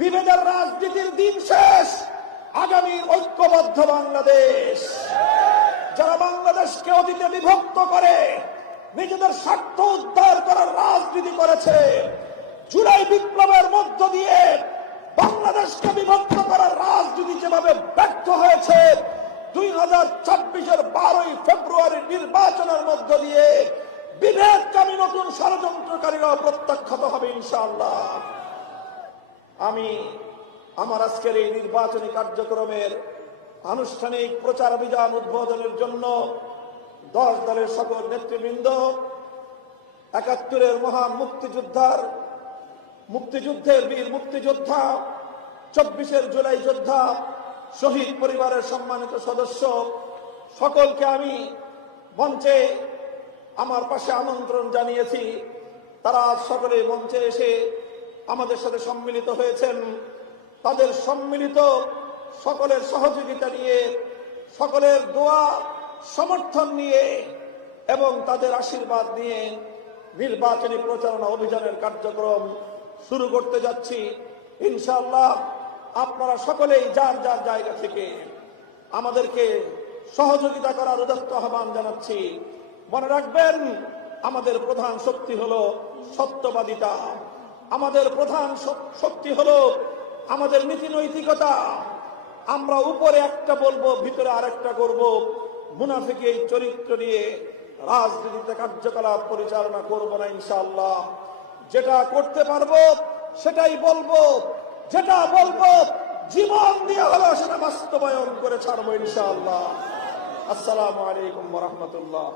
বিভেদের রাজনীতির দিন শেষ, আগামীর ঐক্যবদ্ধ বাংলাদেশ। যারা বাংলাদেশকে অতীতে বিভক্ত করে নিজেদের স্বার্থ উদ্ধার করার রাজনীতি করেছে, জুলাই বিপ্লবের মধ্য দিয়ে বাংলাদেশকে বিভক্ত করার রাজনীতি যেভাবে ব্যর্থ হয়েছে, 2024-এর 12ই ফেব্রুয়ারি নির্বাচনের মধ্য দিয়ে বিভেদকামী নতুন ষড়যন্ত্রকারীরা প্রত্যাখ্যাত হবে ইনশাআল্লাহ। আমি আমার আজকের এই নির্বাচনী কার্যক্রমের আনুষ্ঠানিক প্রচার অভিযান উদ্বোধনের জন্য 10 দলের সকল নেতৃবৃন্দ, 71-এর মহান মুক্তিযুদ্ধের বীর মুক্তিযোদ্ধা, 24-এর জুলাই যোদ্ধা, শহীদ পরিবারের সম্মানিত সদস্য সকলকে আমি মঞ্চে আমার পাশে আমন্ত্রণ জানিয়েছি। তারা সকলে মঞ্চে এসে আমাদের সাথে সম্মিলিত হয়েছেন। তাদের সম্মিলিত সকলের সহযোগিতা নিয়ে, সকলের দোয়া সমর্থন নিয়ে এবং তাদের আশীর্বাদ নিয়ে নির্বাচনী প্রচারণা অভিযানের কার্যক্রম শুরু করতে যাচ্ছি ইনশাআল্লাহ। আপনারা সকলেই যার যার জায়গা থেকে আমাদেরকে সহযোগিতা করার উদাত্ত আহ্বান জানাচ্ছি। মনে রাখবেন, আমাদের প্রধান শক্তি হলো সত্যবাদিতা, আমাদের প্রধান শক্তি হলো আমাদের নীতি নৈতিকতা। আমরা উপরে একটা বলবো, ভিতরে আরেকটা করব। মুনাফিক এই চরিত্র নিয়ে রাজনীতিতে কার্যকলাপ পরিচালনা করব না ইনশাআল্লাহ। যেটা করতে পারবো সেটাই বলবো, যেটা বলবো জীবন দিয়ে হলো সেটা বাস্তবায়ন করে ছাড়বো ইনশাআল্লাহ। আসসালামু আলাইকুম ওয়া রাহমাতুল্লাহ।